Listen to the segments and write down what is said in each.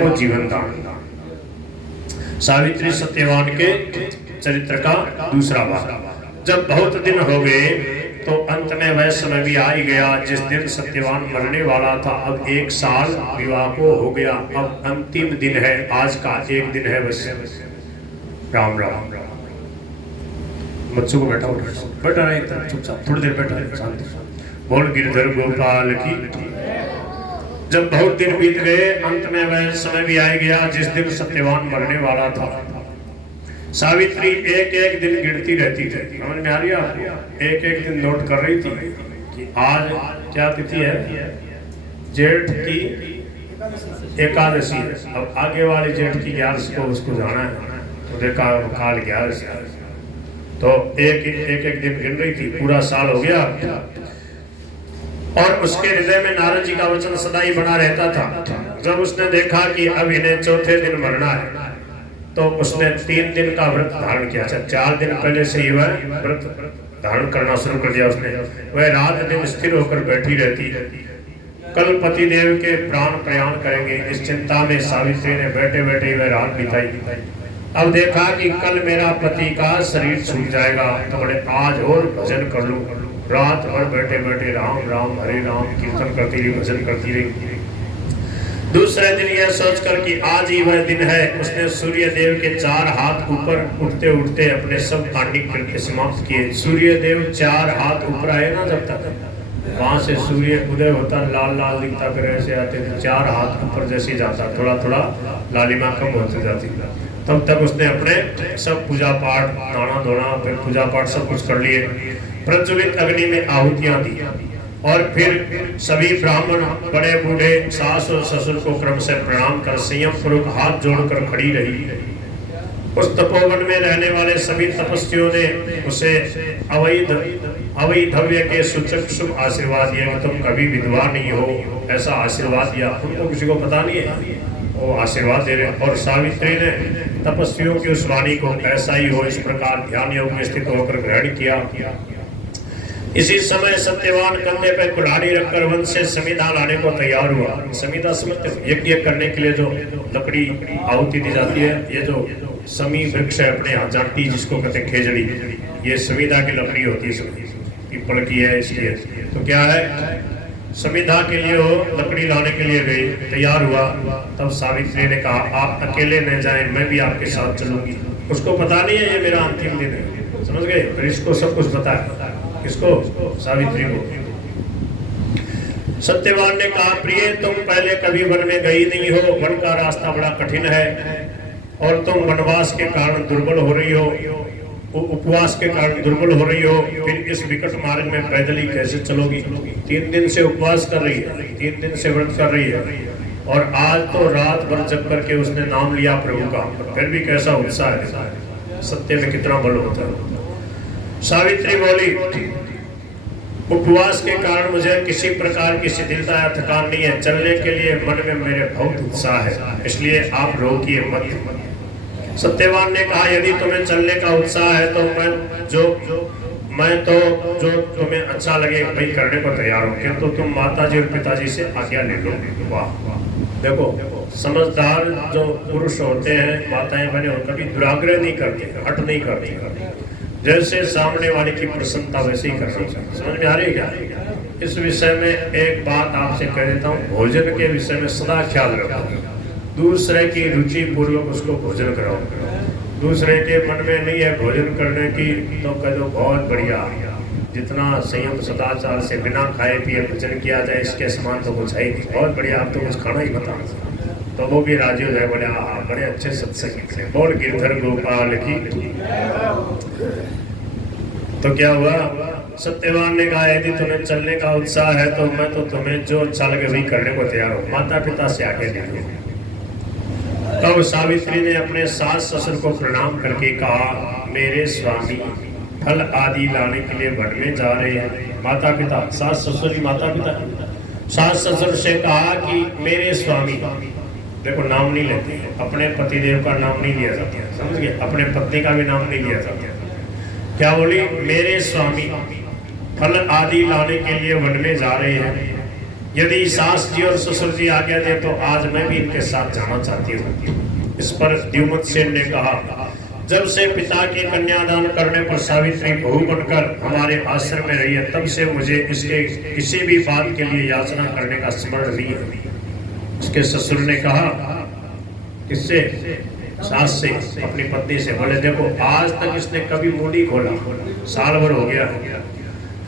को जीवन दान। सावित्री सत्यवान के चरित्र का दूसरा भाग। जब बहुत दिन हो गए तो अंत में वह समय भी आ ही गया जिस दिन सत्यवान मरने वाला था। अब 1 साल विवाह को हो गया। अब अंतिम दिन है, आज का एक दिन है बस। राम राम। बच्चों को बैठा रहे चुपचाप, थोड़ी देर बैठा रहे शांति। बोल गिरधर गोपाल की। जब बहुत दिन बीत गए, अंत में वह समय भी आ गया जिस दिन सत्यवान मरने वाला था। सावित्री एक एक दिन गिनती रहती थी। समझ में आ रही है आपको? एक एक दिन नोट कर रही थी कि आज क्या तिथि है, जेठ की एकादशी है। अब आगे वाली जेठ की 11 को उसको जाना है, तो देखा काल 11, तो एक एक दिन गिन रही थी। पूरा साल हो गया और उसके हृदय में नारद जी का वचन सदा ही बना रहता था। जब उसने देखा कि अब इन्हें चौथे दिन मरना है, तो उसने 3 दिन का व्रत धारण किया। 4 दिन पहले से ही वह व्रत धारण करना शुरू कर दिया उसने। वह रात दिन स्थिर होकर बैठी रहती। कल पति देव के प्राण प्रयाण करेंगे, इस चिंता में सावित्री ने बैठे बैठे वह रात बिताई। अब देखा कि कल मेरा पति का शरीर छूट जाएगा, तो बड़े आज और भजन कर लूं। रात भर बैठे बैठे राम राम हरे राम कीर्तन करती रही, भजन करती रही। दूसरे दिन यह सोचकर कि आज ही वह दिन है, उसने सूर्य देव के 4 हाथ ऊपर उठते उठते अपने सब कांडिक कृत्य समाप्त किए। सूर्य देव 4 हाथ ऊपर आए ना, जब तक वहां से सूर्य उदय होता लाल लाल दिखता, फिर ऐसे आते थे 4 हाथ ऊपर जैसे जाता, थोड़ा थोड़ा लालिमा कम होती जाती। तब तक उसने अपने सब पूजा पाठ, नहाना धोना, फिर पूजा पाठ सब कुछ कर लिए। प्रज्वलित अग्नि में आहुतियां दी और फिर सभी ब्राह्मण, बड़े बूढ़े, सास और ससुर को क्रम से प्रणाम कर संयम पूर्वक हाथ जोड़कर खड़ी रही। उस तपोवन में रहने वाले सभी तपस्वियों ने उसे अवैधव्य के सूचक शुभ आशीर्वाद दिया कि तुम कभी विधवा नहीं हो, ऐसा आशीर्वाद दिया। उनको किसी को पता नहीं है, वो आशीर्वाद दे रहे। और सावित्री ने तपस्वियों की उस वाणी को ऐसा ही हो इस प्रकार ध्यान योग में स्थित होकर ग्रहण किया। इसी समय सत्यवान कंधे पर कुल्हाड़ी रखकर वन से समिधा लाने को तैयार हुआ। समिधा समझते हो? यज्ञ करने के लिए जो लकड़ी आहुति दी जाती है, ये जो समी वृक्ष है अपने यहाँ जाती, जिसको कहते हैं खेजड़ी, ये समिधा की लकड़ी होती है, पीपल की है इसलिए। तो क्या है, समिधा के लिए वो लकड़ी लाने के लिए गई, तैयार हुआ। तब सावित्री ने कहा आप अकेले न जाएं, मैं भी आपके साथ चलूंगी। उसको पता नहीं है ये मेरा अंतिम दिन है, समझ गए? फिर इसको सब कुछ पता है। किसको? सावित्री को। सत्यवान ने कहा प्रिय, तुम पहले कभी वन में गई नहीं हो, वन का रास्ता बड़ा कठिन है और तुम वनवास के कारण दुर्बल हो रही हो, उपवास के कारण दुर्बल हो रही हो, फिर इस विकट मार्ग में पैदल ही कैसे चलोगी? 3 दिन से उपवास कर रही है, 3 दिन से व्रत कर रही है, और आज तो रात भर जग करके उसने नाम लिया प्रभु का, फिर भी कैसा उत्साह है। सत्य में कितना बल होता है। सावित्री बोली उपवास के कारण मुझे किसी प्रकार की शिथिलता या थकान नहीं है, चलने के लिए मन में मेरे बहुत उत्साह है, इसलिए आप रोकिए मत। सत्यवान ने कहा यदि तुम्हें चलने का उत्साह है तो मैं जो तुम्हें अच्छा लगे वही करने को तैयार हूँ, किंतु तुम माताजी और पिताजी से आज्ञा ले लो। वाह, देखो समझदार जो पुरुष होते हैं, माताएं बने हो, कभी दुराग्रह नहीं करते, हट नहीं करती, जैसे सामने वाले की प्रसन्नता वैसे ही करना चाहिए। समझ में आ रही है क्या? इस विषय में एक बात आपसे कह देता हूँ, भोजन के विषय में सदा ख्याल रखो, दूसरे की रुचि पूर्वक उसको भोजन कराओ। दूसरे के मन में नहीं है भोजन करने की तो कह दो बहुत बढ़िया, जितना संयम सदाचार से बिना खाए पिए भोजन किया जाए इसके समान तो कुछ है ही नहीं, बहुत बढ़िया, आप तो कुछ खाना ही बता, तो वो भी राजी हो जाए, बोले हाँ बड़े अच्छे सत्संग से। बोल गिरधर गोपाल की। तो क्या हुआ, सत्यवान ने कहा यदि तुम्हें चलने का उत्साह है तो मैं तो तुम्हें जो अच्छा लगे वही करने को तैयार हूँ, माता पिता से आगे ले। तब सावित्री ने अपने सास ससुर को प्रणाम करके कहा मेरे स्वामी फल आदि लाने के लिए वन में जा रहे हैं। माता पिता, सास ससुर ही माता पिता। सास ससुर से कहा कि मेरे स्वामी, देखो नाम नहीं लेते हैं, अपने पतिदेव का नाम नहीं लिया जाता, समझ गए? अपने पत्नी का भी नाम नहीं लिया जाता। क्या बोली? मेरे स्वामी फल आदि लाने के लिए वन में जा रहे हैं। यदि सास जी और ससुर जी आज्ञा दे तो आज मैं भी इनके साथ जाना चाहती हूँ। इस पर द्युमत सेन ने कहा, जब से पिता की कन्यादान करने पर सावित्री बहू बनकर हमारे आश्रम में रही है, तब से मुझे इसके किसी भी बात के लिए याचना करने का स्मरण नहीं है। उसके ससुर ने कहा, किससे? सास से, अपनी पत्नी से। बोले देखो आज तक इसने कभी मुंह नहीं खोला, साल भर हो गया,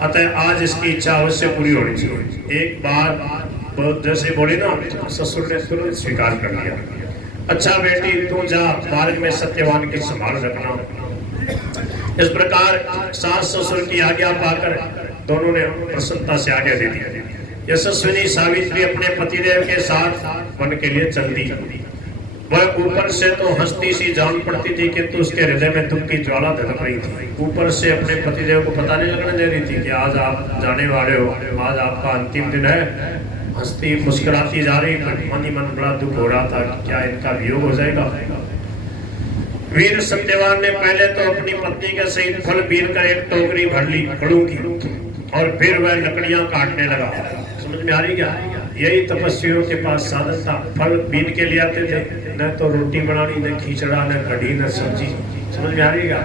अतः आज इसकी इच्छा अवश्य पूरी होनी चाहिए। एक बार जैसे बोले ना, ससुर ने तुरंत स्वीकार कर लिया। अच्छा बेटी तू जा, मार्ग में सत्यवान की संभाल रखना। इस प्रकार सास ससुर की आज्ञा पाकर दोनों ने प्रसन्नता से आज्ञा दे दी। यशस्विनी सावित्री अपने पतिदेव के साथ वन के लिए चल दी। वह ऊपर से तो हंसती सी जान पड़ती थी, किंतु उसके हृदय में दुख की ज्वाला धड़क रही थी। ऊपर से अपने पतिदेव को पता नहीं लगने दे रही थी कि आज आप जाने वाले हो, आज आपका अंतिम दिन है। हंसती मुस्कुराती जा रही, मन ही मन बड़ा दुख हो रहा था, क्या इनका वियोग हो जाएगा। वीर सत्यवान ने पहले तो अपनी पत्नी के सहित फल बीन कर एक टोकरी भर ली फलों की, और फिर वह लकड़ियां काटने लगा। समझ में आ रही क्या? यही तपस्वियों के पास साधन था। फल बीन के लिए आते थे, न तो रोटी बनानी, न खिचड़ा, न कढ़ी, न सब्जी। समझ में आ रही क्या?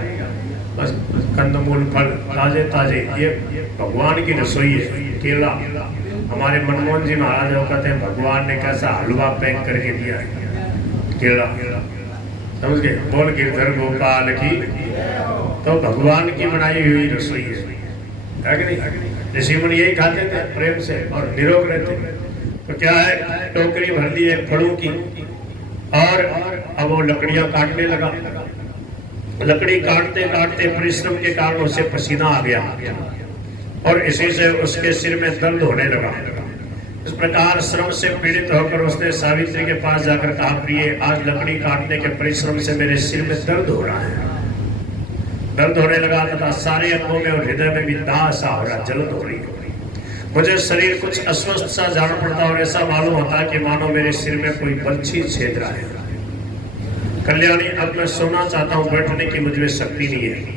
बस कंदमूल फल ताजे ताजे, ये भगवान की रसोई है। केला, हमारे मनमोहन जी महाराज कहते हैं भगवान ने कैसा हलवा पैक करके दिया है, केला। समझ गए? बोल गिरधर गोपाल की। तो भगवान की बनाई हुई रसोई है कि नहीं? ऋषि मुनि यही खाते थे प्रेम से और निरोग रहते। तो क्या है, टोकरी भर दी एक फलों की, और अब वो लकड़ियां काटने लगा। लकड़ी काटते काटते परिश्रम के कारण उसे पसीना आ गया, और इसी से उसके सिर में दर्द होने लगा। इस प्रकार श्रम से पीड़ित होकर उसने सावित्री के पास जाकर कहा, प्रिय आज लकड़ी काटने के परिश्रम से मेरे सिर में दर्द हो रहा है। दर्द होने लगा तथा सारे अंगों में और हृदय में भी दाह सा हो रहा, जलन हो रही। मुझे शरीर कुछ अस्वस्थ सा जान पड़ता और ऐसा मालूम होता कि मानो मेरे सिर में कोई बर्छी छेद रहा है। कल्याणी अब मैं सोना चाहता हूँ, बैठने की मुझे शक्ति नहीं है।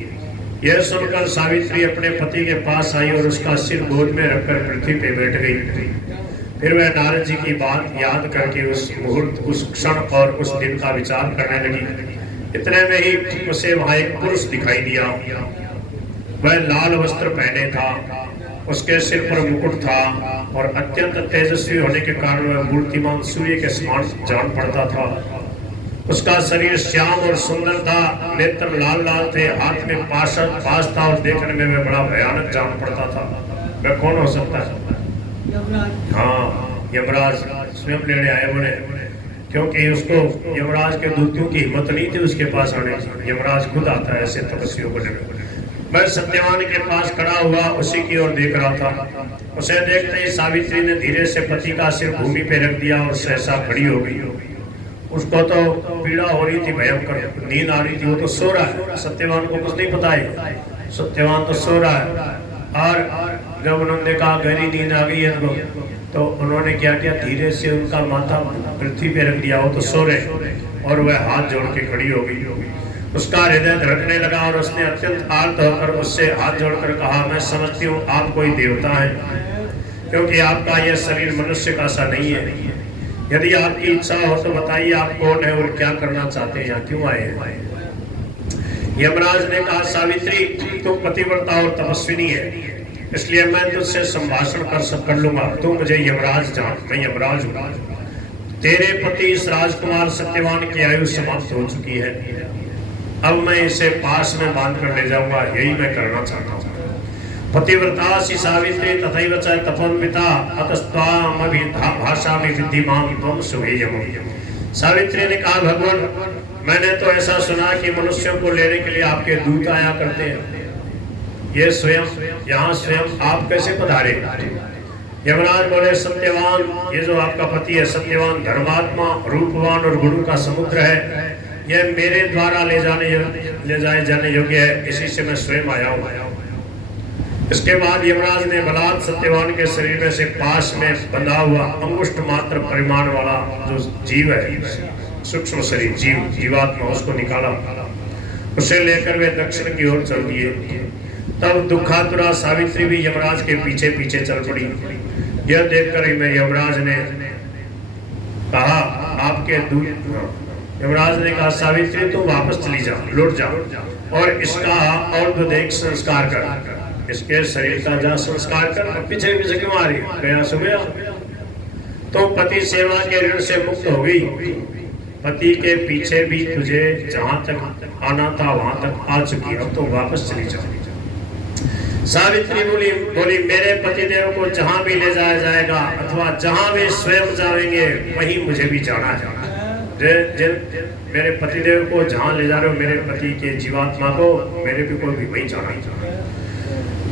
यह सुनकर सावित्री अपने पति के पास आई और उसका सिर गोद में रखकर पृथ्वी पे बैठ गई। फिर वह नारद जी की बात याद करके उस मुहूर्त, उस क्षण और उस दिन का विचार करने लगी। इतने में ही उसे वहां एक पुरुष दिखाई दिया। वह लाल वस्त्र पहने था, उसके सिर पर मुकुट था, और अत्यंत तेजस्वी होने के कारण वह मूर्तिमान सूर्य के समान जान पड़ता था। उसका शरीर श्याम और सुंदर था, नेत्र लाल लाल थे, हाथ में पाश था, और देखने में वह बड़ा भयानक जान पड़ता था। वह कौन हो सकता है? हाँ, यमराज स्वयं लेने आए बोले, क्योंकि उसको यमराज के दूतों की हिम्मत नहीं थी उसके पास आने की। यमराज खुद आता है ऐसे तपस्वियों को लेकर। मैं सत्यवान के पास खड़ा हुआ उसी की ओर देख रहा था। उसे देखते ही सावित्री ने धीरे से पति का सिर भूमि पे रख दिया और सहसा खड़ी हो गई। उसको तो पीड़ा हो रही थी, भयंकर नींद आ रही थी। वो तो सो रहा है, सत्यवान को कुछ नहीं पता है, सत्यवान तो सो रहा है। और जब उन्होंने देखा गहरी नींद आ गई है तो उन्होंने क्या किया, धीरे से उनका माथा पृथ्वी पे रख दिया। वो तो सो रहे, और वह हाथ जोड़ के खड़ी हो गई। उसका हृदय धड़कने लगा और उसने अत्यंत आर्त होकर उससे हाथ जोड़कर कहा, मैं समझती हूँ आप कोई देवता है, क्योंकि आपका यह शरीर मनुष्य का सा नहीं है। यदि आपकी इच्छा हो तो बताइए आप कौन है और क्या करना चाहते हैं, यहाँ क्यों आए हैं? यमराज ने कहा, सावित्री तुम पतिव्रता और तपस्विनी है, इसलिए मैं तुझसे संभाषण कर लूंगा। तू मुझे यमराज जान, मैं यमराज हूँ। तेरे पति इस राजकुमार सत्यवान की आयु समाप्त हो चुकी है, अब मैं इसे पास में बांध कर ले जाऊंगा, यही मैं करना चाहता हूँ। पतिव्रता सी सावित्री तथैव च तपोन्विता अतस्त्वाम भाषामि विद्धिमान् त्वं सुहेयम्। सावित्री ने कहा, भगवान मैंने तो ऐसा सुना कि मनुष्यों को लेने के लिए आपके दूत आया करते हैं, ये स्वयं यहाँ स्वयं आप कैसे पधारे? यमराज बोले, सत्यवान ये जो आपका पति है सत्यवान धर्मात्मा रूपवान और गुरु का समुद्र है, यह मेरे द्वारा ले जाए जाने योग्य है, इसी से मैं स्वयं आया हूँ। इसके बाद यमराज ने बलात् सत्यवान के शरीर में से पास में बंधा हुआ अंगुष्ठ मात्र परिमाण वाला जो जीव है, सूक्ष्म शरीर जीवात्मा, उसको निकाला। उसे लेकर वे दक्षिण की ओर चल दिए। तब दुखातुरा सावित्री भी यमराज के पीछे पीछे चल पड़ी। यह देखकर ही मेरे यमराज ने कहा आपके दूत, यमराज ने कहा सावित्री तुम वापस चली जाओ, लौट जाओ और इसका और तो देख संस्कार कर, इसके शरीर का जा संस्कार कर। पीछे पीछे क्यों आ रही? गया सुबह तो पति सेवा के ऋण से मुक्त हो गई, पति के पीछे भी तुझे जहां तक आना था वहां तक आ चुकी, अब तो वापस चली जाओ। सावित्री बोली मेरे पतिदेव को जहां भी ले जाया जाएगा अथवा जहां भी स्वयं जाएंगे वहीं मुझे भी जाना है। मेरे पतिदेव को जहां ले जा रहे हो, मेरे पति के जीवात्मा को मेरे भी को भी वहीं जाना है।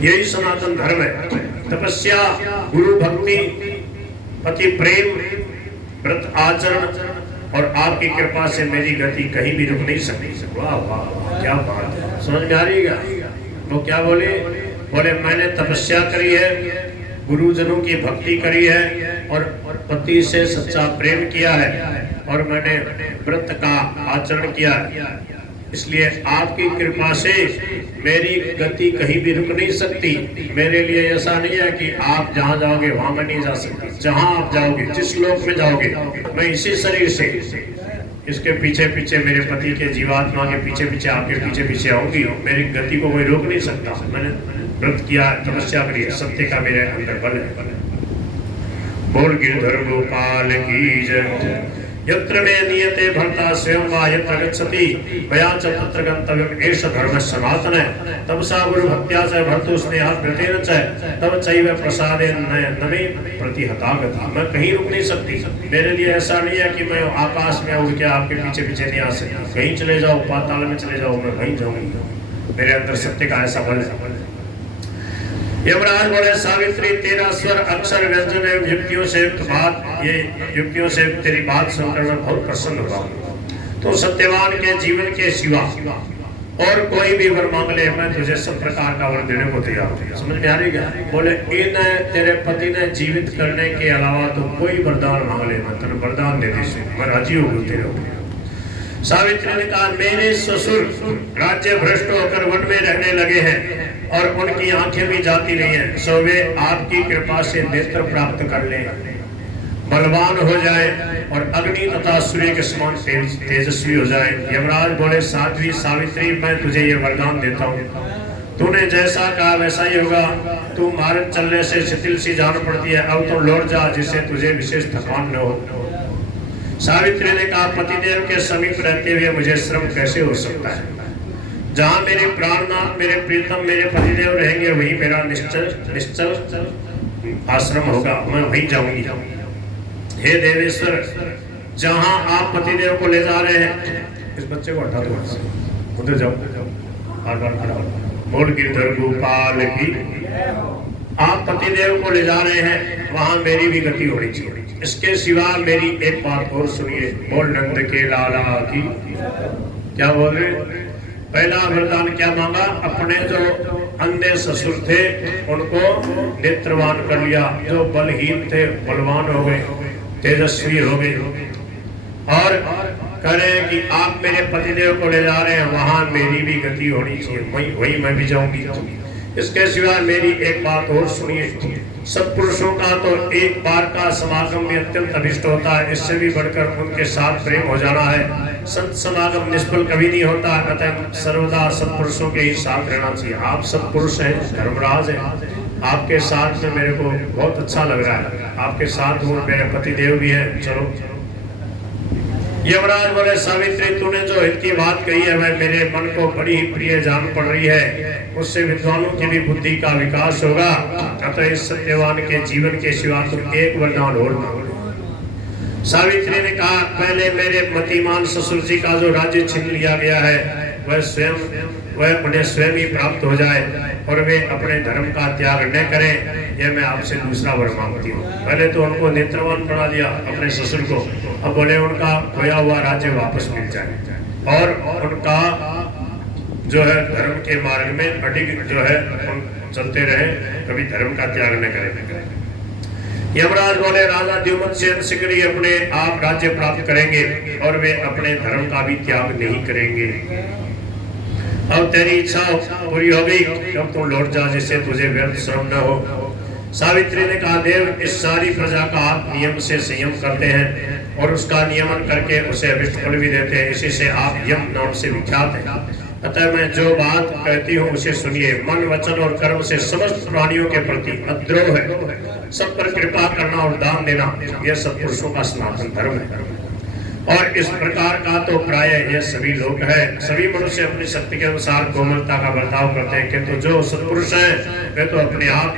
यही सनातन धर्म है। तपस्या, गुरु भक्ति, पति प्रेम, व्रत आचरण और आपकी कृपा से मेरी गति कहीं भी रुक नहीं सकती। वाह वाह क्या बात है, समझ में आ रही है? वो क्या बोले? बोले मैंने तपस्या करी है, गुरुजनों की भक्ति करी है और पति से सच्चा प्रेम किया है और मैंने व्रत का आचरण किया है, इसलिए आपकी कृपा से मेरी गति कहीं भी रुक नहीं सकती। मेरे लिए ऐसा नहीं है कि आप जहां जाओगे वहां मैं नहीं जा सकती। जहां आप जाओगे, जिस लोक में जाओगे, मैं इसी शरीर से इसके पीछे पीछे मेरे पति के जीवात्मा के पीछे पीछे आपके पीछे पीछे आऊंगी। मेरी गति को कोई रोक नहीं सकता। मैंने व्रत किया, तपस्या करी, सत्य का मेरे अंदर बल है। बोल गिरधर गोपाल की जय। यत्र मे नियते भर्ता स्वयं वा यत्र गच्छति मया च तत्र गन्तव्यम् एष धर्मः सनातनः। तपसा गुरु भक्त्या च भर्तु स्नेहा व्रतेन च तव चैव प्रसादेन न मे प्रतिहता गति। मैं कहीं रुक नहीं सकती। मेरे लिए ऐसा नहीं है कि मैं आकाश में उड़ के आपके पीछे पीछे नहीं आ सकती। कहीं चले जाओ, पाताल में चले जाओ, मैं वहीं जाऊंगी। मेरे अंदर सत्य का ऐसा बल है। यमराज बोले सावित्री तेरा स्वर अक्षर व्यंजन एवं युक्तियों से बात, ये युक्तियों से तेरी बात सुनकर मैं बहुत प्रसन्न हुआ। तो सत्यवान के जीवन के सिवा और कोई भी वर मांग ले, मैं तुझे सब प्रकार का वर देने को तैयार हूँ। समझ में आ रही क्या? बोले इन तेरे पति ने जीवित करने के अलावा तो कोई वरदान मांग ले, मैं तेरे वरदान दे दी, मैं राजी हूँ तेरे। सावित्री ने कहा मेरे ससुर राज्य भ्रष्ट होकर वन में रहने लगे हैं और उनकी आंखें भी जाती नहीं है, सो वे आपकी कृपा से नेत्र प्राप्त कर लें, बलवान हो जाए और अग्नि तथा सूर्य के समान तेजस्वी हो जाए। यमराज बोले साध्वी सावित्री मैं तुझे ये वरदान देता हूँ, तूने जैसा कहा वैसा ही होगा। तू मार्ग चलने से शिथिल सी जान पड़ती है, अब तो लौट जा जिससे तुझे विशेष थकान न हो। सावित्री ने कहा पतिदेव के समीप रहते हुए मुझे श्रम कैसे हो सकता है? जहाँ मेरे प्राणनाथ मेरे प्रीतम मेरे पतिदेव रहेंगे वही मेरा निश्चल आश्रम होगा, मैं वहीं जाऊंगी। हे देवेश्वर, जहाँ आप पतिदेव को ले जा रहे हैं, इस बच्चे को हटा दो, उधर जाओ, बोल गिरधर गोपाल की। आप पतिदेव को ले जा रहे हैं वहां मेरी भी गति होनी चाहिए। इसके सिवा मेरी एक बात और सुनिए, बोल नंद के लाला की। क्या बोल रहे? पहला वरदान क्या मांगा? अपने जो अंधे ससुर थे उनको नेत्रवान कर लिया, जो बलहीन थे बलवान हो गए, तेजस्वी हो गए। और कह रहे हैं कि आप मेरे पतिदेव को ले जा रहे हैं वहां मेरी भी गति होनी चाहिए, वही मैं भी जाऊंगी। इसके सिवा मेरी एक बात और सुनिए, सत्पुरुषों का तो एक बार का समागम में अत्यंत अभिष्ट होता है, इससे भी बढ़कर उनके साथ प्रेम हो जाना है। संत समागम निष्फल कभी नहीं होता, अतः सर्वदा सत्पुरुषों के ही साथ रहना चाहिए। आप सत्पुरुष हैं, धर्मराज हैं, आपके साथ में मेरे को बहुत अच्छा लग रहा है, आपके साथ हूँ, मेरे पतिदेव भी हैं, चलो। यमराज बोले सावित्री तूने जो हित की बात कही है वह मेरे मन को बड़ी ही प्रिय जान पड़ रही है, उससे विद्वानों की भी बुद्धि का विकास होगा। अतः इस सत्यवान के जीवन के सिवा तुम एक वरदान और मांगो। सावित्री ने कहा पहले मेरे मतिमान ससुर जी का जो राज्य छीन लिया गया है वह उन्हें स्वयं ही प्राप्त हो जाए और वे अपने धर्म का त्याग न करें, यह मैं आपसे दूसरा वर मांगती हूँ। पहले तो उनको नेत्रवान बना दिया अपने ससुर को, अब बोले उनका खोया हुआ राज्य वापस मिल जाए और उनका जो है धर्म के मार्ग में अडिग जो है चलते रहे, कभी धर्म का त्याग न करें। यमराज बोले राजा द्युमत से शीघ्र ही अपने आप राज्य प्राप्त करेंगे और वे अपने धर्म का भी त्याग नहीं करेंगे। अब तेरी इच्छा पूरी हो गई, अब तुम लौट जा जिससे तुझे व्यर्थ श्रम न हो। सावित्री ने कहा, देव इस सारी प्रजा का आप नियम से संयम करते हैं और उसका नियमन करके उसे अभिष्ट फल भी देते हैं, इसी से आप यम नाम से विख्यात हैं। अतः मैं जो बात कहती हूँ उसे सुनिए। मन वचन और कर्म से समस्त प्राणियों के प्रति अद्रोह है, सब पर कृपा करना और दान देना, यह सत्पुरुषों का सनातन धर्म है। और इस प्रकार का तो प्राय ये सभी लोग हैं। सभी मनुष्य अपनी शक्ति के अनुसार कोमलता का बर्ताव करते हैं, किंतु जो सत्पुरुष हैं वे तो अपने आप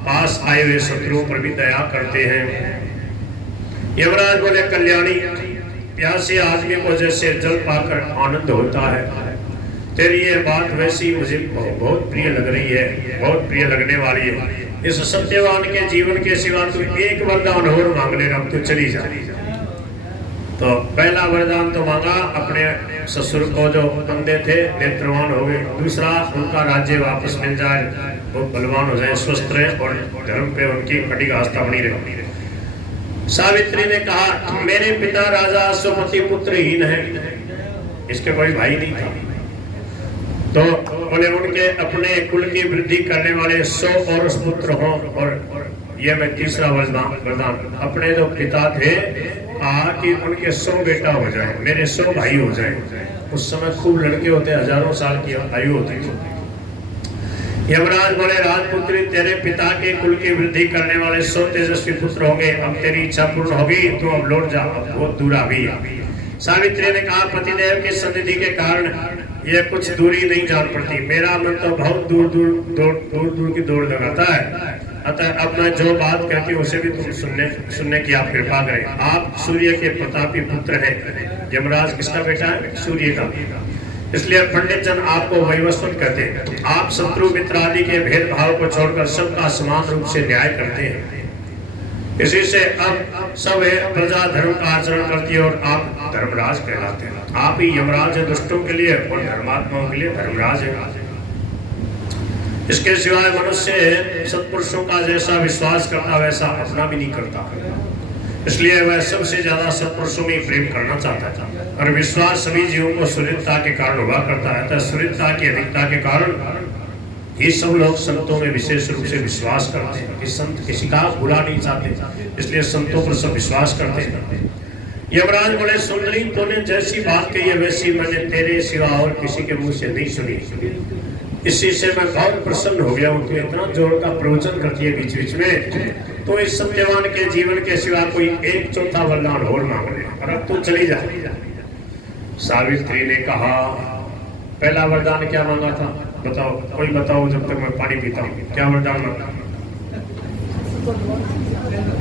पास आए हुए शत्रुओं पर भी दया करते हैं। यमराज बोले, कल्याणी, प्यासे आदमी को जैसे जल पाकर आनंद होता है, तेरी ये बात वैसी मुझे बहुत प्रिय लग रही है, बहुत प्रिय लगने वाली है। इस सत्यवान के जीवन के सिवा तू एक वरदान और मांग लेना, अब तू चली जा। तो पहला वरदान तो मांगा, अपने ससुर को जो अंधे थे नेत्रवान हो गए। दूसरा, उनका राज्य वापस मिल जाए, वो बलवान हो जाए, स्वस्थ रहे और धर्म पे उनकी कड़ी आस्था बनी रहे। सावित्री ने कहा, मेरे पिता राजा सुमति पुत्रहीन है, इसके कोई भाई नहीं था। तो बोले उनके अपने कुल की वृद्धि करने वाले 100 और पुत्र हों। और यह मैं तीसरा वरदान अपने जो पिता थे कहा कि उनके 100 बेटा हो जाए, मेरे 100 भाई हो जाए। उस समय खूब लड़के होते, हजारों साल की आयु होती थी। यमराज बोले, राजपुत्री, तेरे पिता के कुल की वृद्धि करने वाले 100 तेजस्वी पुत्र होंगे। अब तेरी इच्छा पूर्ण होगी तो अब लौट जा, अब बहुत दूर आ गई। सावित्री ने कहा, पतिदेव की सन्निधि के कारण यह कुछ दूरी नहीं जान पड़ती, मेरा मन तो बहुत दूर दूर की दौड़ लगाता है। अतः अब मैं जो बात कहती हूँ उसे भी तुम सुनने की आप कृपा करें। आप सूर्य के प्रतापी पुत्र हैं। यमराज किसका बेटा है? सूर्य का। इसलिए पंडित जन आपको वैवस्वत कहते हैं। आप शत्रु मित्र आदि के भेदभाव को छोड़कर सबका समान रूप से न्याय करते हैं। इसी से अब सब प्रजा धर्म का आचरण करती है और आप धर्मराज कहलाते हैं। आप ही यमराज है दुष्टों के लिए और धर्मात्माओं के लिए धर्मराज है। इसके सिवाय मनुष्य सत्पुरुषों का जैसा विश्वास करता वैसा अपना भी नहीं करता, इसलिए वह सबसे ज्यादा सत्पुरुषों में प्रेम करना चाहता था। और विश्वास सभी जीवों को सुहृदता के कारण हुआ करता है। तो सुहृदता की अधिकता के कारण ये सब लोग संतों में विशेष रूप से विश्वास करते हैं कि संत किसी का बुरा नहीं चाहते, इसलिए संतों पर सब विश्वास करते हैं। यमराज बोले, सुंदरी, तूने जैसी बात कही है वैसी मैंने तेरे सिवा और किसी के मुंह से नहीं सुनी। इसी से मैं बहुत प्रसन्न हो गया। उनको इतना जोर का प्रवचन करती है बीच बीच में, तो इस सत्यवान के जीवन के सिवा कोई एक चौथा वरदान और मांग ले और अब तू चली जा। सावित्री ने कहा, पहला वरदान क्या मांगा था? बताओ, कोई बताओ, जब तक मैं पानी पीता हूँ। क्या वरदान मांगा?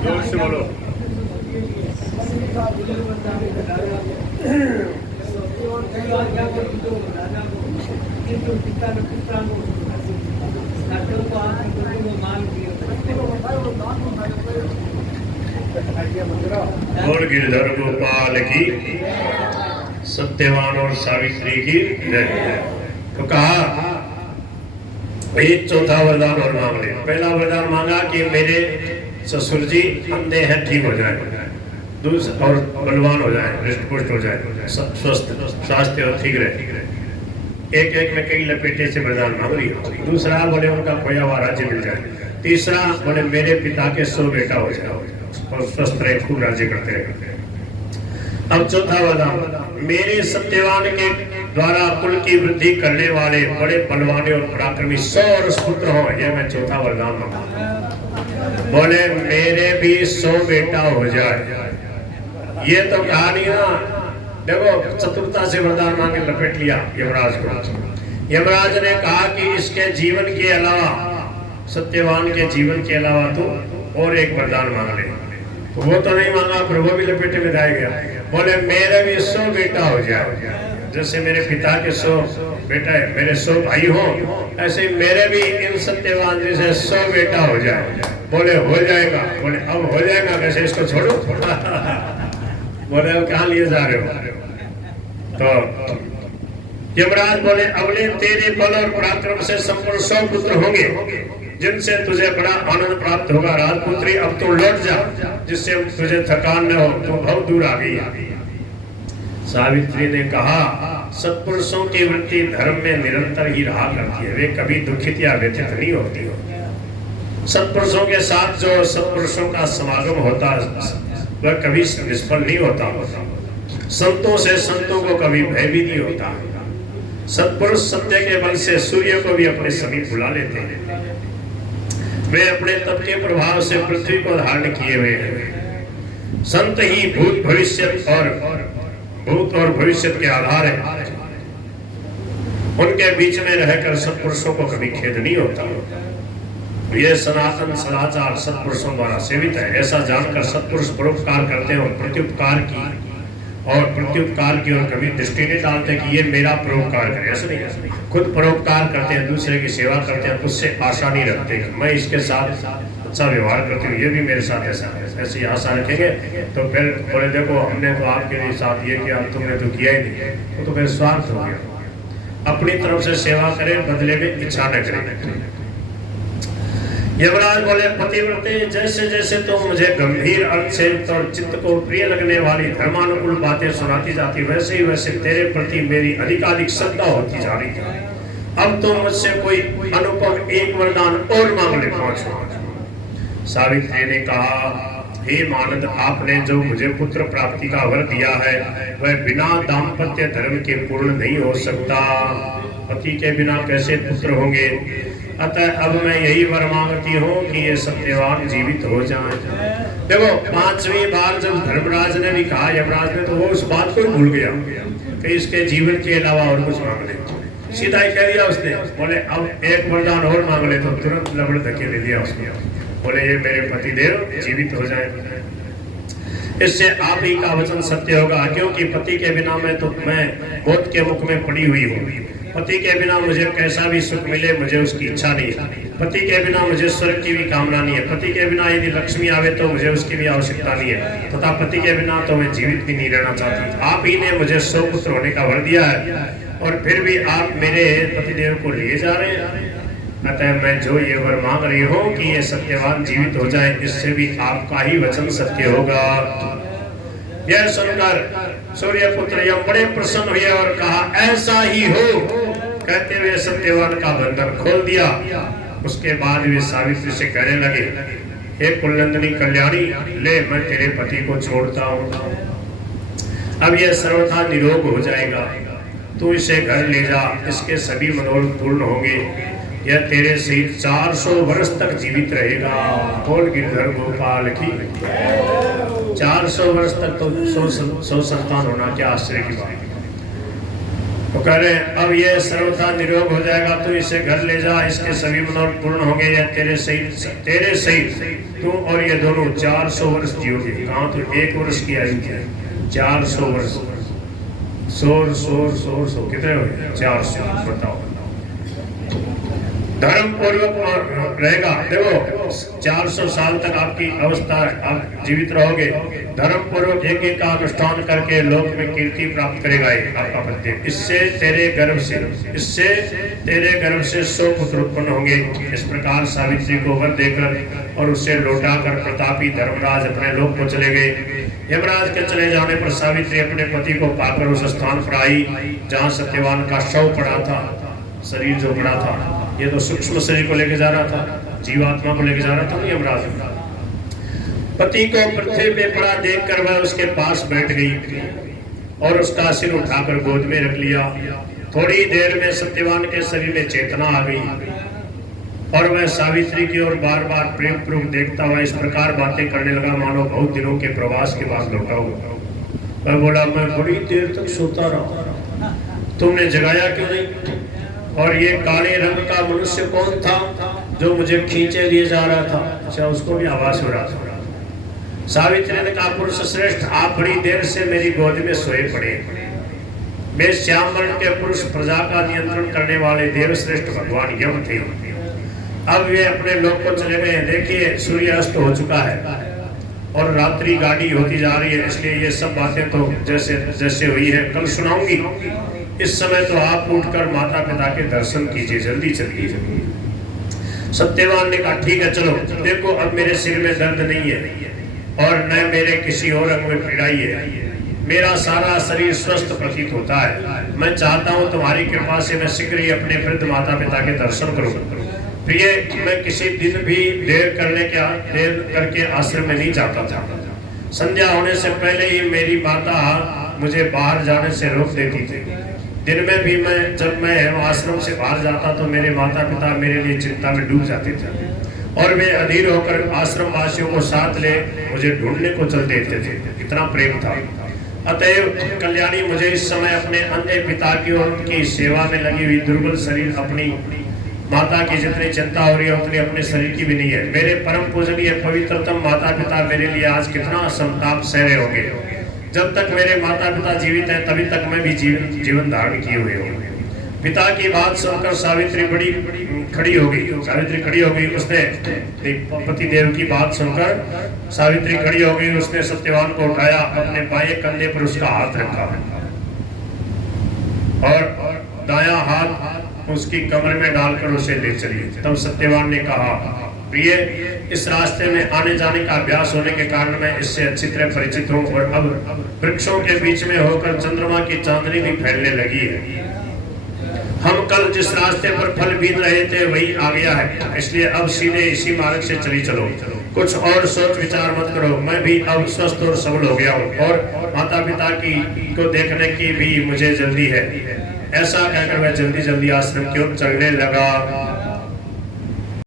जोर से बोलो। बोल गिरधर गोपाल की, सत्यवान और सावित्री की जय। तो कहा एक चौथा वरदान और मांग ले। पहला वरदान मांगा कि मेरे ससुर जी अंधे हैं, ठीक हो जाए, दूसरा और बलवान हो जाए, हृष्ट हो जाए, स्वस्थ स्वास्थ्य और ठीक रहे। एक एक में कई लपेटे से वरदान मांग लिया। दूसरा बोले उनका खोया हुआ राज्य मिल जाए। तीसरा बोले मेरे पिता के 100 बेटा हो जाए और स्वस्थ रहे, खूब राज्य करते रहे। अब चौथा वरदान, मेरे सत्यवान के द्वारा कुल की वृद्धि करने वाले बड़े बलवान और पराक्रमी 100 और पुत्र हो। यह मैं चौथा वरदान मांगा। बोले मेरे भी 100 बेटा हो जाए। ये तो कहानी ना, देखो चतुरता से वरदान मांगे लपेट लिया यमराज को। यमराज ने कहा कि इसके जीवन के अलावा, सत्यवान के जीवन के अलावा तो और एक वरदान मांग ले। तो वो तो नहीं मांगा, पर वो भी लपेटे में जाए गया। बोले मेरे भी 100 बेटा हो जाए, जैसे मेरे पिता के 100 बेटा है, मेरे 100 भाई हो, ऐसे मेरे भी इन सत्यवान जी से 100 बेटा हो जाए। बोले हो जाएगा। बोले अब हो जाएगा कैसे, इसको छोड़ो। बोले अब कहाँ लिए जा रहे हो? तो यमराज बोले अगले तेरे बल और पराक्रम से संपूर्ण 100 पुत्र होंगे, जिनसे तुझे बड़ा आनंद प्राप्त होगा। राजपुत्री अब तो लौट जा, जिससे तुझे थकान न हो, तू बहुत दूर आ गई। सावित्री ने कहा, सत्पुरुषों की वृत्ति धर्म में निरंतर ही रहा करती है, वे कभी दुखित या व्यथित नहीं होती। सत्पुरुषों के साथ जो सत्पुरुषों का समागम होता है वह कभी निष्फल नहीं होता। संतों से संतों को कभी भय भी नहीं होता। सत्पुरुष सत्य के बल से सूर्य को भी अपने समीप बुला लेते हैं। वे अपने तप के प्रभाव से पृथ्वी को धारण किए हुए हैं। संत ही भूत और भविष्य के आधार है। उनके बीच में रहकर सत्पुरुषों को कभी खेद नहीं होता। यह सनातन सदाचार सत्पुरुषों द्वारा सेवित है। ऐसा जानकर सत्पुरुष परोपकार करते हैं और प्रत्युपकार की और कभी दृष्टि नहीं डालते कि ये मेरा परोपकार करे। ऐसा नहीं, खुद परोपकार करते हैं, दूसरे की सेवा करते हैं, उससे आशा नहीं रखते कि मैं इसके साथ अच्छा व्यवहार करती हूँ, ये भी मेरे साथ ऐसी आशा रखेंगे। तो फिर बोले देखो हमने तो आपके लिए साथ ये किया, तुमने तो किया ही नहीं, तो फिर स्वार्थ हो गया। अपनी तरफ से सेवा करें, बदले में इच्छा न करें। यमराज बोले पतिव्रते जैसे जैसे तुम मुझे गंभीर अर्थ से और चित्त को प्रिय लगने वाली धर्मानुकूल बातें सुनाती जाती, वैसे ही वैसे तेरे प्रति मेरी अधिकाधिक श्रद्धा होती जा रही है। अब तो मुझसे कोई अनुपम एक वरदान और मांग ले पांचवा। सावित्री ने कहा, हे मानद, आपने जो मुझे पुत्र प्राप्ति का वर दिया है वह बिना दाम्पत्य धर्म के पूर्ण नहीं हो सकता। पति के बिना कैसे पुत्र होंगे? अतः अब मैं यही वर मांगती हूँ कि ये सत्यवान जीवित हो जाए। देखो, पांचवी बार जब धर्मराज ने भी कहा यमराज ने, तो वो उस बात को भूल गया कि इसके जीवन के अलावा और कुछ मांग ले। सीधा ही कह दिया उसने। बोले अब एक वरदान और मांग ले, तो तुरंत लबड़ धके दे दिया उसने। बोले ये मेरे पतिदेव जीवित हो जाए, इससे आप ही का वचन सत्य होगा, क्योंकि पति के बिना मैं मौत के मुख में पड़ी हुई हूँ। पति के बिना मुझे कैसा भी सुख मिले, मुझे उसकी इच्छा नहीं है। पति के बिना मुझे स्वर्ग की भी कामना नहीं है। पति के बिना यदि लक्ष्मी आवे तो मुझे उसकी भी आवश्यकता नहीं है, तथा पति के बिना तो मैं जीवित भी नहीं रहना चाहती। आप ही ने मुझे 100 पुत्र होने का वर दिया है और फिर भी आप मेरे पतिदेव को लिए जा रहे हैं। अतः मैं जो ये वर मांग रही हूँ कि ये सत्यवान जीवित हो जाए, इससे भी आपका ही वचन सत्य होगा। यह सुनकर सूर्यपुत्र यम बड़े प्रसन्न हुए और कहा, ऐसा ही हो। कहते हुए सत्यवान का बंधन खोल दिया। उसके बाद वे सावित्री से कहने लगे, हे कुलनंदिनी कल्याणी, ले मैं तेरे पति को छोड़ता हूँ। अब यह सर्वथा निरोग हो जाएगा। तू इसे घर ले जा, इसके सभी मनोरथ पूर्ण होंगे। यह तेरे सहित 400 वर्ष तक जीवित रहेगा। बोल गिरधर गोपाल की। 400 वर्ष तक तो 100 संतान होना क्या आश्चर्य की बात है। तो कह रहे अब यह सर्वथा निरोग हो जाएगा, तू इसे घर ले जा, इसके सभी मनोरथ पूर्ण होंगे। यह तेरे सहित तू और ये दोनों 400 वर्ष जियोगे। कहाँ तो 1 वर्ष की आयु है, 400 वर्ष। 100 कितने हुए? 400। बताओ, धर्म पूर्वक रहेगा। देखो 400 साल तक आपकी अवस्था, आप जीवित रहोगे। धर्म पूर्वक यज्ञ का अनुष्ठान करके लोक में कीर्ति प्राप्त करेगा आपका पति। इससे तेरे गर्भ से 100 पुत्र उत्पन्न होंगे। इस प्रकार सावित्री को वर देकर और उसे लौटाकर प्रतापी धर्मराज अपने लोक को चले गए। यमराज के चले जाने पर सावित्री अपने पति को पाकर उस स्थान पर आई जहाँ सत्यवान का शव पड़ा था। शरीर जो पड़ा था, ये तो सूक्ष्म शरीर को लेके जा रहा था, जीवात्मा को लेके जा रहा था यमराज। पति को पृथ्वी पे पड़ा देखकर वह उसके पास बैठ गई और उसका सिर उठाकर गोद में रख लिया। थोड़ी देर में सत्यवान के शरीर में चेतना आ गई और वह सावित्री की ओर बार बार प्रेम पूर्वक देखता हुआ इस प्रकार बातें करने लगा मानो बहुत दिनों के प्रवास के बाद लौटा हुआ। वह बोला, मैं बड़ी देर तक सोता रहा, तुमने जगाया क्यों नहीं? और ये काले रंग का मनुष्य कौन था जो मुझे खींचे लिए जा रहा था? अच्छा, उसको भी आवाज हो रहा था। सावित्री ने कहा, पुरुष श्रेष्ठ, आप बड़ी देर से मेरी गोद में सोए पड़े। वे श्याम वर्ण के पुरुष प्रजा का नियंत्रण करने वाले देवश्रेष्ठ भगवान यम थे। अब वे अपने लोक को चले गए। देखिए सूर्य अस्त हो चुका है और रात्रि गाड़ी होती जा रही है, इसलिए ये सब बातें तो जैसे जैसे हुई है कल सुनाऊंगी। इस समय तो आप उठकर माता पिता के दर्शन कीजिए, जल्दी चलिए। सत्यवान ने कहा, ठीक है चलो। देखो अब मेरे सिर में दर्द नहीं है और न मेरे किसी और अंग में पीड़ाई है। मेरा सारा शरीर स्वस्थ प्रतीत होता है। मैं चाहता हूँ तुम्हारी कृपा से मैं शीघ्र ही अपने वृद्ध माता पिता के दर्शन करूँ। प्रिय, मैं किसी दिन भी देर करके आश्रम में नहीं जाता था। संध्या होने से पहले ही मेरी माता मुझे बाहर जाने से रोक देती थी। दिन में भी जब मैं आश्रम से बाहर जाता तो मेरे माता पिता मेरे लिए चिंता में डूब जाते थे और वे अधीर होकर आश्रम वासियों को साथ ले मुझे ढूंढने को चल देते थे। इतना प्रेम था। अतएव कल्याणी मुझे इस समय अपने अंधे पिता की और उनकी सेवा में लगी हुई दुर्बल शरीर, अपनी माता की जितनी चिंता हो रही है उतनी अपने शरीर की भी नहीं है। मेरे परम पूजनीय पवित्रतम माता पिता मेरे लिए आज कितना संताप सह रहे होंगे। जब तक मेरे माता पिता जीवित हैं तभी तक मैं भी जीवन धारण किए हुए हूँ। पिता की बात सुनकर सावित्री खड़ी हो गई। उसने पति देव की बात सुनकर सावित्री खड़ी हो गई। उसने सत्यवान को उठाया, अपने बाएं कंधे पर उसका हाथ रखा और दायां हाथ उसकी कमर में डालकर उसे ले चली। तब सत्यवान ने कहा, प्रिय, इस रास्ते में आने जाने का अभ्यास होने के कारण मैं इससे अच्छी तरह परिचित हूँ और अब वृक्षों के बीच में होकर चंद्रमा की चांदनी भी फैलने लगी है। हम कल जिस रास्ते पर फल बीन रहे थे वही आ गया है, इसलिए अब सीधे इसी मार्ग से चली चलो। कुछ और सोच विचार मत करो। मैं भी अब स्वस्थ और सबल हो गया हूँ और माता पिता को देखने की भी मुझे जल्दी है। ऐसा कहकर वह जल्दी जल्दी आश्रम की ओर चलने लगा।